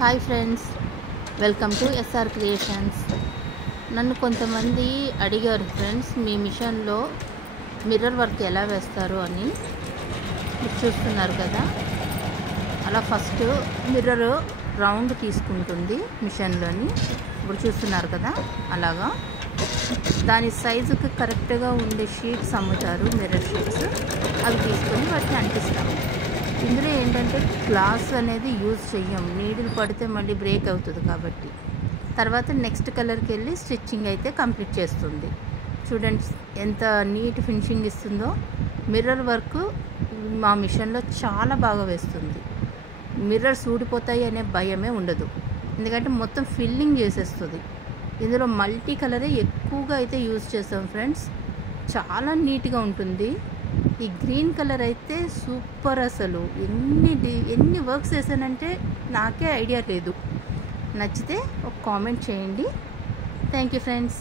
Hi friends, welcome to SR creations. నన్ను కొంతమంది అడిగారు ఫ్రెండ్స్, మీ మిషన్లో మిర్రర్ వర్క్ ఎలా వేస్తారు అని. మీరు చూస్తున్నారు కదా, అలా ఫస్ట్ మిర్రర్ రౌండ్ తీసుకుంటుంది మిషన్లోని. ఇప్పుడు చూస్తున్నారు కదా, అలాగా దాని సైజుకి కరెక్ట్గా ఉండే షీట్స్ అమ్ముతారు, మిర్రర్ షీట్స్. అవి తీసుకొని వాటిని అంటిస్తాము. ఇందులో ఏంటంటే గ్లాస్ అనేది యూజ్ చెయ్యం, నీడిల్ పడితే మళ్ళీ బ్రేక్ అవుతుంది కాబట్టి. తర్వాత నెక్స్ట్ కలర్కి వెళ్ళి స్టిచ్చింగ్ అయితే కంప్లీట్ చేస్తుంది. చూడండి ఎంత నీట్ ఫినిషింగ్ ఇస్తుందో. మిర్రర్ వర్క్ మా మిషన్లో చాలా బాగా వేస్తుంది. మిర్రర్స్ ఊడిపోతాయి అనే భయమే ఉండదు, ఎందుకంటే మొత్తం ఫిల్లింగ్ చేసేస్తుంది. ఇందులో మల్టీ కలరే ఎక్కువగా అయితే యూజ్ చేస్తాం ఫ్రెండ్స్. చాలా నీట్గా ఉంటుంది. ఈ గ్రీన్ కలర్ అయితే సూపర్. అసలు ఎన్ని వర్క్స్ వేసానంటే నాకే ఐడియా లేదు. నచ్చితే ఒక కామెంట్ చేయండి. Thank you friends.